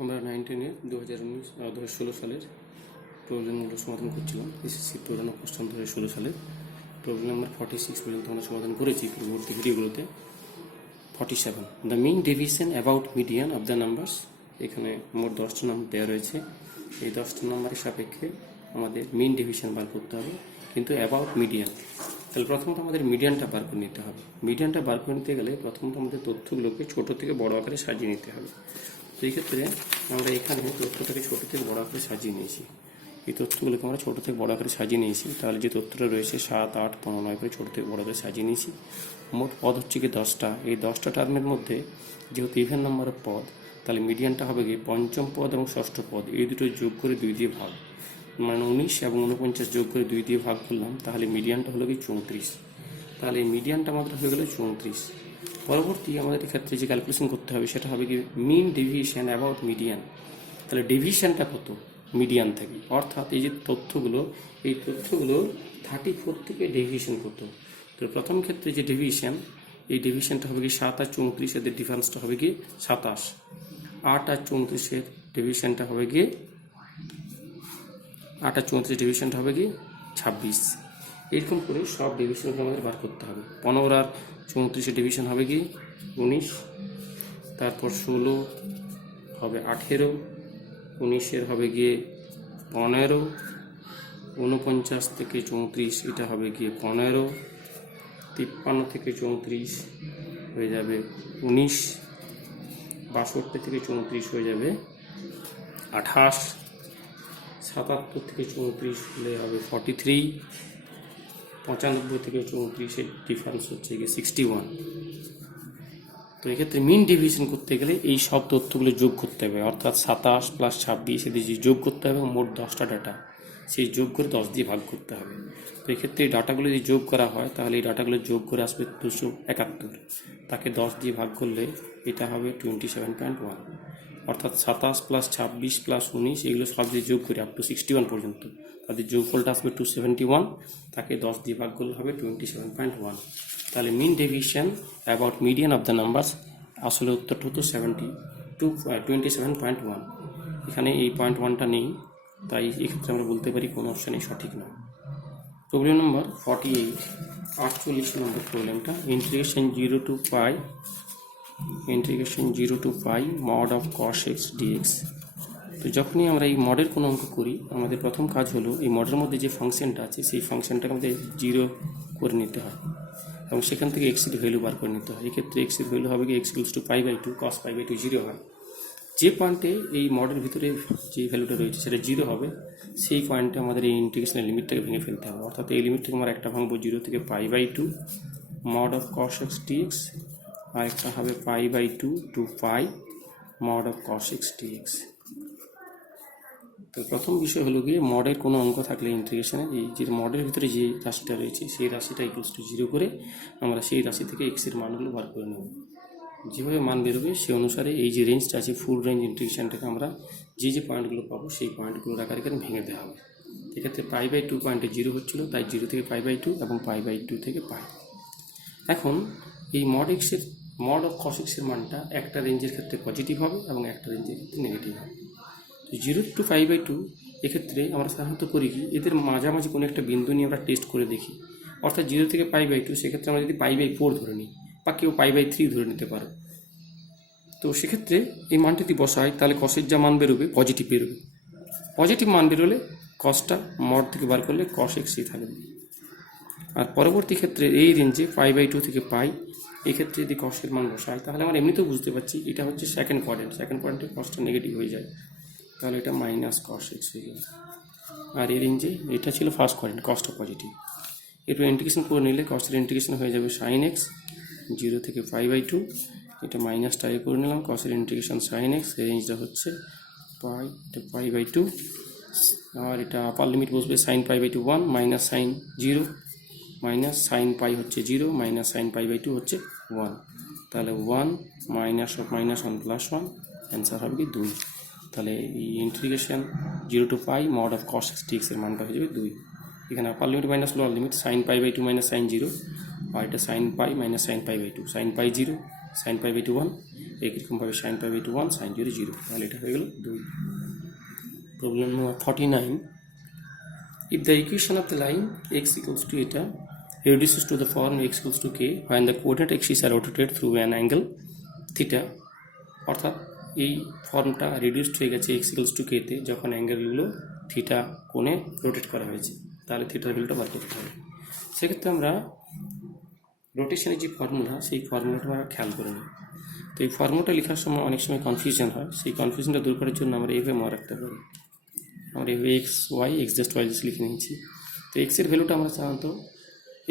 আমরা 2016 সালের প্রবলেমগুলো সমাধান করছিলাম। এসএসসি 2016 সালের প্রবলেম নাম্বার 46 পর্যন্ত আমরা সমাধান করেছি পূর্ববর্তী ভিডিওগুলোতে। 47 the mean deviation about median of the numbers. এখানে মোট 10টা নাম্বার দেওয়া রয়েছে। এই 10টা নাম্বারের সাপেক্ষে আমাদের মিন ডেভিয়েশন বার করতে হবে, কিন্তু অ্যাবাউট মিডিয়ান। তাহলে প্রথমত আমাদের মিডিয়ানটা বার করে নিতে হবে। মিডিয়ানটা বার করে নিতে গেলে প্রথমত আমাদের তথ্যগুলোকে ছোট থেকে বড় আকারে সাজিয়ে নিতে হবে। তো এই ক্ষেত্রে আমরা এখানে তথ্যটাকে ছোট থেকে বড় আকারে সাজিয়ে নিয়েছি। এই তথ্যগুলোকে আমরা ছোট থেকে বড় আকারে সাজিয়ে নিয়েছি। তাহলে যে তথ্যটা রয়েছে 7, 8, 15, 9 করে ছোট থেকে বড় আকারে সাজিয়ে নিয়েছি। মোট পদ হচ্ছে কি 10টা। এই 10টা টার্মের মধ্যে যেহেতু ইভেন নাম্বারের পদ, তাহলে মিডিয়ানটা হবে কি পঞ্চম পদ এবং ষষ্ঠ পদ এই দুটো যোগ করে 2 দিয়ে ভাগ, মানে 19 এবং 49 যোগ করে 2 দিয়ে ভাগ করলাম, তাহলে মিডিয়ানটা হলো কি 34। তাহলে এই মিডিয়ানটা আমাদের হয়ে গেল 34। পরবর্তী আমাদের ক্ষেত্রে যে ক্যালকুলেশন করতে হবে সেটা হবে কি মিন ডেভিয়েশন অ্যাবাউট মিডিয়ান। তাহলে ডেভিয়েশনটা কত মিডিয়ান থেকে, অর্থাৎ এই যে তথ্যগুলো, এই তথ্যগুলো 34 থেকে ডেভিয়েশন কত। তো প্রথম ক্ষেত্রে যে ডেভিয়েশন, এই ডেভিয়েশনটা হবে কি 7 আর 34 এর ডিফারেন্সটা হবে কি 27। 8 আর 34 এর ডেভিয়েশনটা হবে কি 8 আর 34 ডিভিশনটা হবে কি 26। এরকম করে সব ডিভিশনকে আমাদের বার করতে হবে। 15 আর 34 ডিভিশন হবে কি 19, তারপর 16 হবে 18, 19 হবে গিয়ে 15, 49 থেকে 34 এটা হবে গিয়ে 15, 53 থেকে 34 হয়ে যাবে 19, 62 থেকে 34 হয়ে যাবে 28, 77 থেকে 34 হলে হবে 43, 95 থেকে 34 ডিফারেন্স হচ্ছে গিয়ে 61। তো এক্ষেত্রে মিন ডিভিশন করতে গেলে এই সব তথ্যগুলো যোগ করতে হবে, অর্থাৎ 27 প্লাস 26 এদের যে যোগ করতে হবে, মোট 10টা ডাটা, সেই যোগ করে 10 দিয়ে ভাগ করতে হবে। তো এক্ষেত্রে এই ডাটাগুলো যদি যোগ করা হয় তাহলে এই ডাটাগুলো যোগ করে আসবে 271, তাকে 10 দিয়ে ভাগ করলে এটা হবে 27.1। অর্থাৎ 27 প্লাস 26 প্লাস 19 এগুলো সব দিয়ে যোগ করে আপ টু 61 পর্যন্ত তাদের যোগফলটা আসবে 271, তাকে 10 দিয়ে ভাগ করলে হবে 27.1। তাহলে mean deviation about median of the numbers আসলে উত্তরটা হতো 27.1। এখানে এই 0.1টা নেই, তাই এক্ষেত্রে আমরা বলতে পারি কোনো অপশানই সঠিক নয়। প্রবলেম নম্বর 48, 48 নম্বর প্রবলেমটা। Integration 0 to pi mod of cos x dx। তো যখনই আমরা এই মডের কোনো অঙ্ক করি, আমাদের প্রথম কাজ হলো এই মডের মধ্যে যে ফাংশনটা আছে সেই ফাংশনটাকে আমাদের 0 করে নিতে হয় এবং সেখান থেকে x এর ভ্যালু বার করে নিতে হয়। এক্ষেত্রে x এর ভ্যালু হবে কি x = π/2, cos π/2 0 হয়। যে পয়েন্টে এই মডের ভিতরে যে ভ্যালুটা রয়েছে সেটা 0 হবে, সেই পয়েন্টে আমাদের এই ইন্টিগ্রেশনের লিমিটটাকে ভেঙে ফেলতে হবে। অর্থাৎ এই লিমিট থেকে আমরা একটা ভাঙবো 0 থেকে π/2 mod of cos x dx, আর একটা হবে π/2 to pi mod of cos x dx। তো প্রথম বিষয় হলো গিয়ে মডের কোনো অঙ্ক থাকলে ইন্টিগ্রেশনে এই যে মডের ভিতরে যে রাশিটা রয়েছে সেই রাশিটা = 0 করে আমরা সেই রাশি থেকে x এর মানগুলো বার করে নেব। যেভাবে মান বেরোবে সেই অনুসারে এই যে রেঞ্জটা আছে ফুল রেঞ্জ ইন্টিগ্রেশনটাকে আমরা যে পয়েন্টগুলো পাবো সেই পয়েন্টগুলোর আকারে ভেঙে দেওয়া হবে। এক্ষেত্রে π/2 পয়েন্টে 0 হচ্ছিলো, তাই 0 থেকে π/2 এবং π/2 থেকে π। এখন এই mod অফ cos x এর মানটা একটা রেঞ্জের ক্ষেত্রে পজিটিভ হবে এবং একটা রেঞ্জের ক্ষেত্রে নেগেটিভ হবে। তো 0 to π/2 এক্ষেত্রে আমরা সাধারণত করি কি এদের মাঝামাঝি কোনো একটা বিন্দু নিয়ে আমরা টেস্ট করে দেখি। অর্থাৎ 0 থেকে π/2 সেক্ষেত্রে আমরা যদি π/4 ধরে নিই বা কেউ π/3 ধরে নিতে পারো। তো সেক্ষেত্রে এই মানটি যদি বসাই তাহলে কসের যা মান বেরোবে পজিটিভ বেরোবে। পজিটিভ মান বেরোলে কসটা মড থেকে বার করলে cos xই থাকবে। আর পরবর্তী ক্ষেত্রে এই রেঞ্জে π/2 থেকে π, এক্ষেত্রে যদি কসের মান বসাই তাহলে আমরা এমনিতেও বুঝতে পারছি এটা হচ্ছে সেকেন্ড কোয়াড্রেন্টে কসটা নেগেটিভ হয়ে যায়, তাহলে এটা -cos x হয়ে যাবে। আর এই রেঞ্জে এটা ছিল ফার্স্ট কোয়াড্রেন্ট, কসটা পজিটিভ। এরপর ইন্টিগ্রেশন করে নিলে কসের ইন্টিগ্রেশন হয়ে যাবে sin x 0 থেকে π/2, এটা মাইনাসটা করে নিলাম, কসের ইন্টিগ্রেশন sin x, এই রেঞ্জটা হচ্ছে এটা π/2, আর এটা আপার লিমিট বসবে sin π/2 1 minus sin 0 minus sin π হচ্ছে 0 মাইনাস sin π/2 হচ্ছে 1, তাহলে 1 -1 + 1 অ্যান্সার হবে কি 2। তাহলে এই integration 0 to pi mod of cos x dx এর মানটা হয়ে যাবে 2। এখানে upper limit minus lower limit sin π/2 minus sin 0, আর এটা sin π minus sin π/2, sin π 0 sin π/2 1, একইরকমভাবে sine pi by two 1, sine 0 0। তাহলে এটা হয়ে গেল 2। Problem number 49, if the equation of the line x equals to eta reduces to the form x equals to k when the coordinate axes are rotated through an angle theta, অর্থাৎ এই ফর্মটা reduced হয়ে গেছে x equals to k তে যখন অ্যাঙ্গেলগুলো theta কোণে rotate করা হয়েছে, তাহলে থিটার ভ্যালুটা বার করতে হবে। সেক্ষেত্রে আমরা রোটেশনের যে ফর্মুলা, সেই ফর্মুলাটা আমরা খেয়াল করে নিই। তো এই ফর্মুলাটা লেখার সময় অনেক সময় কনফিউশন হয়, সেই কনফিউশনটা দূর করার জন্য আমরা এভাবে মনে রাখতে পারি। আমরা এভাবে x y x just y just লিখে নিয়েছি। তো এক্সের ভ্যালুটা আমরা সাধারণত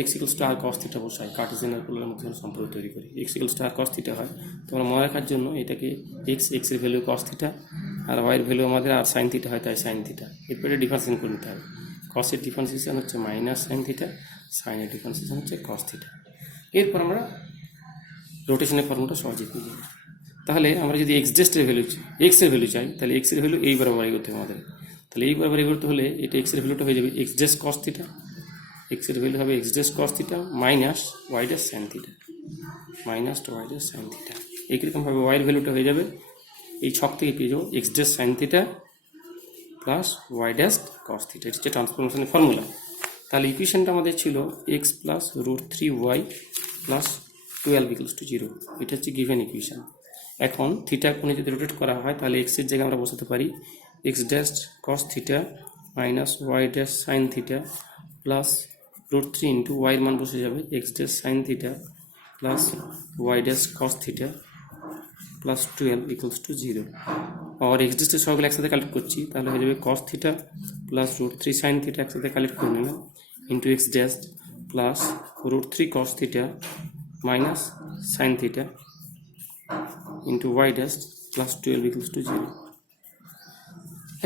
x equals to r cos theta বসাই, কার্টেসিয়ান আর পোলারের মধ্যে সম্পর্ক তৈরি করি। X equals to r cos theta হয়, তো আমরা মনে রাখার জন্য এটাকে এক্সের ভ্যালু কস থিটা আর ওয়াইয়ের ভ্যালু আমাদের আর সাইন থিটা হয়, তাই সাইন থিটা। এরপরে ডিফারেন্সিয়েশন করে নিতে হবে। কসের ডিফারেন্সিয়েশন হচ্ছে মাইনাস সাইন থিটা, সাইনের ডিফারেন্সিয়েশন হচ্ছে কস থিটা। এরপর আমরা রোটেশনের ফর্মুলাটা সহজে পেয়ে যাই। তাহলে আমরা যদি এক্সের ভ্যালু চাই, তাহলে এক্সের ভ্যালু এই বরাবরই করতে হবে আমাদের। তাহলে এই বরাবরই করতে হলে এটা এক্সের ভ্যালুটা হয়ে যাবে এক্স ড্যাশ কস থিটা, এক্সের ভ্যালু হবে x dash cos theta minus y dash sine theta, minus y dash sine theta. এইরকমভাবে ওয়াইয়ের ভ্যালুটা হয়ে যাবে এই ছক থেকে পেয়ে যাবো x dash sine theta plus y dash cos theta. এটা হচ্ছে ট্রান্সফরমেশনের ফর্মুলা। তাহলে ইকুয়েশনটা আমাদের ছিল x plus √3y plus 12 equals to 0। এটা হচ্ছে গিভেন ইকুয়েশন। এখন থিটা কোণে যদি রোটেট করা হয়, তাহলে এক্সের জায়গায় আমরা বসাতে পারি x dash cos theta minus y dash sine theta plus √3 into ওয়াইয়ের মান বসে যাবে x dash sine theta plus y dash cos theta plus 12 equals to 0। আর এক্স ড্যাশের সবগুলো একসাথে কালেক্ট করছি, তাহলে হয়ে যাবে cos theta plus √3 sine theta একসাথে কালেক্ট করে নিলাম into x dash plus √3 cos theta minus sine theta into y dash plus 12 equals to 0।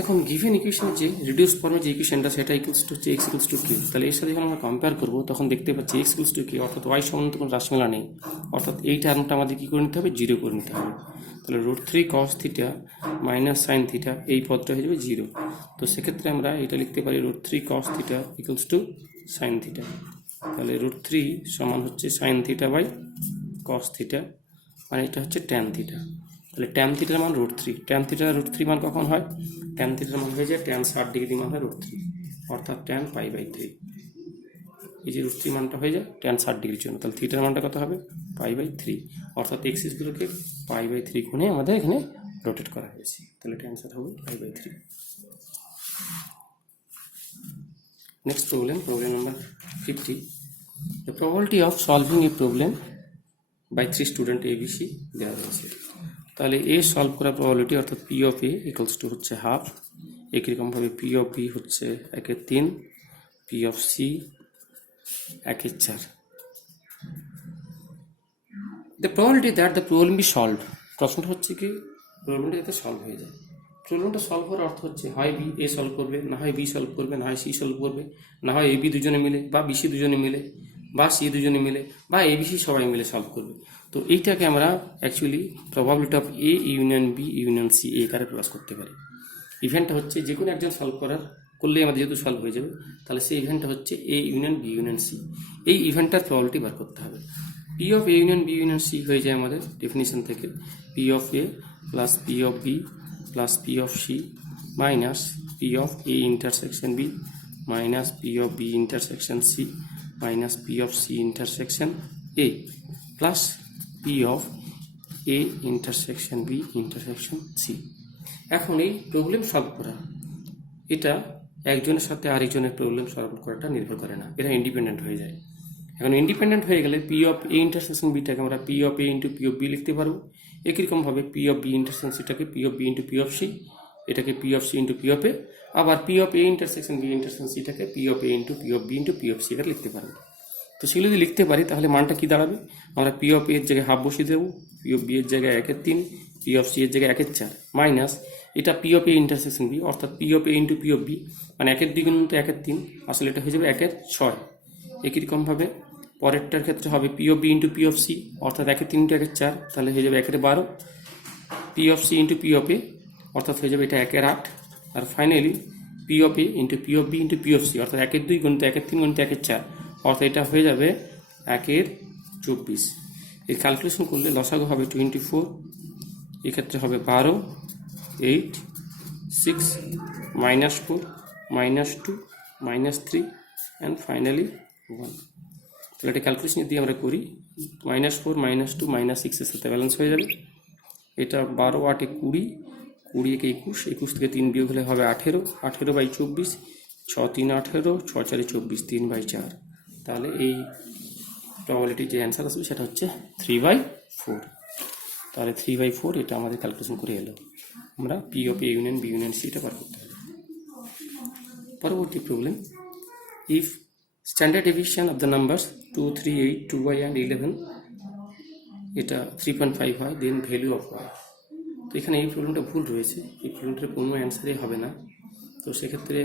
এখন গিভেন ইকুয়েশনের যে রিডিউস ফর্মের যে ইকুয়েশনটা, সেটা ইকুয়ালস টু হচ্ছে এক্স ইকুয়ালস টু কে। তাহলে এর সাথে যখন আমরা কম্পেয়ার করবো, তখন দেখতে পাচ্ছি এক্স ইকুয়ালস টু কে, অর্থাৎ ওয়াই সম্বন্ধে কোনো রাশিমালা নেই, অর্থাৎ এই টার্মটা আমাদের কী করে নিতে হবে, 0 করে নিতে হবে। তাহলে √3 cos theta minus sine theta এই পদটা হয়ে যাবে 0। তো সেক্ষেত্রে আমরা এটা লিখতে পারি √3 cos theta equals to sine theta. তাহলে √3 সমান হচ্ছে sine theta by cos theta, মানে এটা হচ্ছে ট্যান থিটা। তাহলে ট্যান থিটার মান √3, ট্যান থিটার √3 মান কখন হয়, ট্যান থিটার মান হয়ে যায় ট্যান 60 ডিগ্রি মান হয় √3, অর্থাৎ ট্যান π/3। এই যে √3 মানটা হয়ে যায় ট্যান 60 ডিগ্রির জন্য, তাহলে থিটার মানটা কত হবে π/3, অর্থাৎ এক্সিসগুলোকে π/3 কোণে আমাদের এখানে রোটেট করা হয়েছে। তাহলে ট্যান হবে π/3। Next problem number 50, the probability of solving a problem by 3 student ABC দেওয়া হয়েছে। তাহলে এ সলভ করার প্রবাবিলিটি অর্থাৎ P of A equals to হচ্ছে হাফ। একইরকমভাবে পি অফ বি হচ্ছে 1/3, P of C 1/4। The probability that the problem be solve, প্রশ্নটা হচ্ছে কি প্রবলেমটা যাতে সলভ হয়ে যায়। প্রবলেমটা সলভ করার অর্থ হচ্ছে হয় বি এ সলভ করবে, না হয় বি সলভ করবে, না হয় সি সলভ করবে, না হয় এ বি দুজনে মিলে, বা বি সি দুজনে মিলে, বা সি দুজনে মিলে, বা এবিসি সবাই মিলে সলভ করবে। তো এইটাকে আমরা actually probability of A union B union C এই আকারে প্রকাশ করতে পারি। ইভেন্টটা হচ্ছে যে কোনো একজন সলভ করলেই আমাদের যেহেতু সলভ হয়ে যাবে, তাহলে সেই ইভেন্টটা হচ্ছে A union B union C. এই ইভেন্টটার প্রবাবিলিটি বার করতে হবে। P of A union B union C হয়ে যায় আমাদের ডেফিনিশন থেকে P of A plus P of B plus P of C minus P of A intersection B minus P of B intersection C minus P of C intersection A plus P of A intersection B intersection C. এখন এই problem solve করা, এটা একজনের সাথে আরেকজনের problem solve করাটা নির্ভর করে না, এটা ইন্ডিপেন্ডেন্ট হয়ে যায়। এখন ইন্ডিপেন্ডেন্ট হয়ে গেলে পি অফ এ ইন্টারসেকশন বিটাকে আমরা P of A into P of B লিখতে পারবো। একইরকমভাবে পি অফ বি ইন্টারসেকশন সিটাকে P of B into P of C, এটাকে P of C into P of A, আবার P of A intersection B intersection সিটাকে P of A into P of B into P of C এটা লিখতে পারবো। তো সেগুলো যদি লিখতে পারি তাহলে মানটা কী দাঁড়াবে, আমরা পি অফ এর জায়গায় হাফ বসিয়ে দেবো, পি অফ বি এর জায়গায় 1/3, পি অফ সি এর জায়গায় 1/4 মাইনাস এটা P of A intersection B অর্থাৎ P of A into P of B, মানে 1/2 গুণিত 1/3, আসলে এটা হয়ে যাবে 1/6। একইরকমভাবে পরেরটার ক্ষেত্রে হবে P of B into P of C অর্থাৎ 1/3 ইন্টু 1/4, তাহলে হয়ে যাবে 1/12, P of C into P of A অর্থাৎ হয়ে যাবে এটা 1/8, আর finally P of A into P of B into P of C অর্থাৎ 1/2 গুণিত 1/3 গুণিত 1/4 অর্থাৎ এটা হয়ে যাবে 1/24। এই ক্যালকুলেশন করলে লসাগু হবে 24, এক্ষেত্রে হবে 12, 8, 6, -4, -2, -3 অ্যান্ড ফাইনালি 1। তাহলে এটা ক্যালকুলেশন যদি আমরা করি, -4, -2, -6 এর সাথে ব্যালেন্স হয়ে যাবে। এটা 12 8 20, 20 একে 21, 21 থেকে 3 বিয়োগ হলে হবে 18, 18/24, 6 3 18, 6 4 24, 3/4। তাহলে এই প্রবাবিলিটির যে অ্যান্সার আসবে সেটা হচ্ছে 3/4। তাহলে 3/4 এটা আমাদের ক্যালকুলেশন করে এলো। আমরা P of A union B union সিটা বার করতে হবে। পরবর্তী problem, if standard deviation of the numbers 2 3 8 2y and 11 এটা 3.5 হয়, দেন ভ্যালু অফ y। তো এখানে এই প্রবলেমটা ভুল রয়েছে, এই প্রবলেমটার কোনো অ্যান্সারই হবে না। তো সেক্ষেত্রে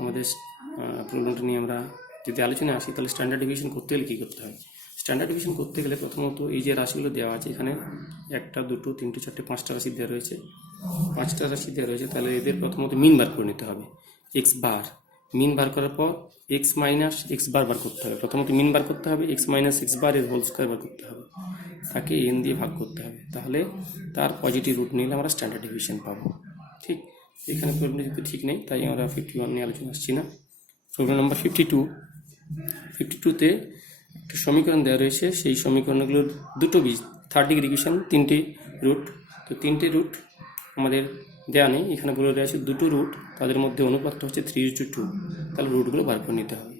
আমাদের প্রবলেমটা নিয়ে আমরা যদি আলোচনায় আসি, তাহলে স্ট্যান্ডার্ড ডেভিয়েশন করতে গেলে কী করতে হয়? স্ট্যান্ডার্ড ডেভিয়েশন করতে গেলে প্রথমত এই যে রাশিগুলো দেওয়া আছে, এখানে 1 2 3 4 5টা রাশি দেওয়া রয়েছে, 5টা রাশি দেওয়া রয়েছে। তাহলে এদের প্রথমত মিন বার করে নিতে হবে, এক্স বার। মিন বার করার পর এক্স মাইনাস এক্স বার বার করতে হবে। প্রথমত মিন বার করতে হবে, এক্স মাইনাস এক্স বার এর হোল স্কোয়ার বার করতে হবে, তাকে এন দিয়ে ভাগ করতে হবে। তাহলে তার পজিটিভ রুট নিলে আমরা স্ট্যান্ডার্ড ডেভিয়েশন পাবো। ঠিক, এখানে প্রবলেম যেহেতু ঠিক নেই, তাই আমরা 51 নিয়ে আলোচনা আসছি না। প্রবলেম নাম্বার 52তে একটা সমীকরণ দেওয়া রয়েছে, সেই সমীকরণগুলোর দুটো বীজ, থার্ড ডিগ্রি ইকুয়েশন, 3টে রুট। তো 3টে রুট আমাদের দেওয়া নেই, এখানে বলে দেওয়া আছে দুটো রুট, তাদের মধ্যে অনুপাতটা হচ্ছে 3:2। তাহলে রুটগুলো বার করে নিতে হবে।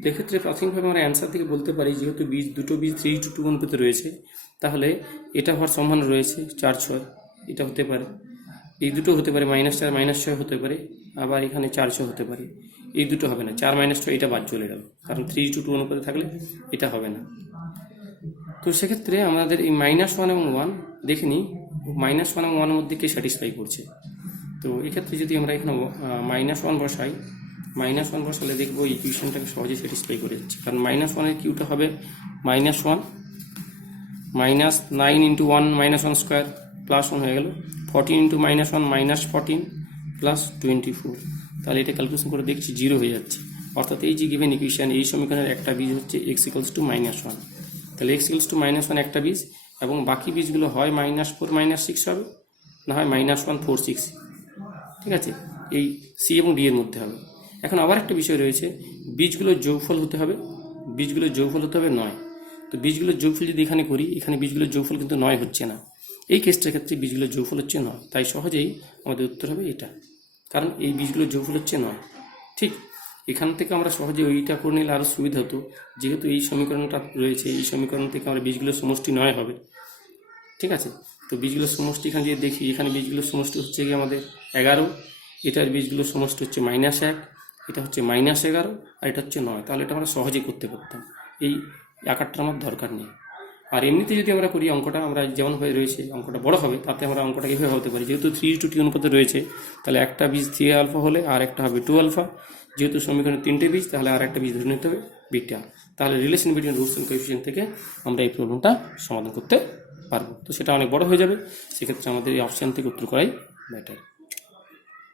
তো এক্ষেত্রে প্রাথমিকভাবে আমরা অ্যান্সার থেকে বলতে পারি, যেহেতু দুটো বীজ 3:2 অনুপাতে রয়েছে, তাহলে এটা হওয়ার সম্ভাবনা রয়েছে 4 6, এটা হতে পারে। এই দুটো হতে পারে, -4 -6 হতে পারে, আবার এখানে 4 6 হতে পারে। এই দুটো হবে না, 4 -6 এটা বাদ চলে গেল, কারণ 3:2 অনুপাতে থাকলে এটা হবে না। তো সেক্ষেত্রে আমাদের এই -1 এবং 1 দেখে নিই, -1 এবং 1 এর মধ্যে কে স্যাটিসফাই করছে। তো এক্ষেত্রে যদি আমরা এখানে -1 বসাই, -1 বসালে দেখবো ইকুয়েশনটাকে সহজে স্যাটিসফাই করে যাচ্ছে, কারণ -1 এর কিউটা হবে -1 -9 × 1 -1 স্কোয়ার +1 হয়ে গেল, 14 × -1 -14 +24। তাহলে এটা ক্যালকুলেশন করে দেখছি 0 হয়ে যাচ্ছে, অর্থাৎ এই যে গিভেন ইকুয়েশন, এই সমীকরণের একটা বীজ হচ্ছে x = -1। তাহলে x = -1 একটা বীজ, এবং বাকি বীজগুলো হয় -4 -6 হবে, না হয় -1 4 6। ঠিক আছে, এই সি এবং ডি এর মধ্যে হবে। এখন আবার একটা বিষয় রয়েছে, বীজগুলোর যোগফল হতে হবে, বীজগুলোর যোগফল হতে হবে 9। তো বীজগুলোর যোগফল যদি এখানে করি, এখানে বীজগুলোর যোগফল কিন্তু 9 হচ্ছে না, এই কেসটার ক্ষেত্রে বীজগুলোর যোগফল হচ্ছে 9। তাই সহজেই আমাদের উত্তর হবে এটা, কারণ এই বীজগুলোর যোগফল হচ্ছে 9। ঠিক, এখান থেকে আমরা সহজে ওইটা করে নিলে আরও সুবিধা হতো, যেহেতু এই সমীকরণটা রয়েছে, এই সমীকরণ থেকে আমরা বীজগুলোর সমষ্টি 9 হবে। ঠিক আছে, তো বীজগুলোর সমষ্টি এখানে যদি দেখি, এখানে বীজগুলোর সমষ্টি হচ্ছে কি আমাদের 11, এটার বীজগুলোর সমষ্টি হচ্ছে -1, এটা হচ্ছে -11, আর এটা হচ্ছে 9। তাহলে এটা আমরা সহজেই করতে পারতাম, এই আকারটা আমার দরকার নেই। আর এমনিতে যদি আমরা করি অঙ্কটা, আমরা যেমন হয়ে রয়েছে, অঙ্কটা বড় হবে, তাতে আমরা অঙ্কটা এভাবে হতে পারি, যেহেতু 3:2 অনুপাতে রয়েছে, তাহলে একটা বীজ 3α হলে আর একটা হবে 2α, যেহেতু সমীকরণে 3টে বীজ, তাহলে আর একটা বীজ ধরে নিতে হবে বিটা। তাহলে relation between roots and coefficient থেকে আমরা এই প্রবলেমটা সমাধান করতে পারবো। তো সেটা অনেক বড় হয়ে যাবে, সেক্ষেত্রে আমাদের এই অপশান থেকে উত্তর করাই বেটার।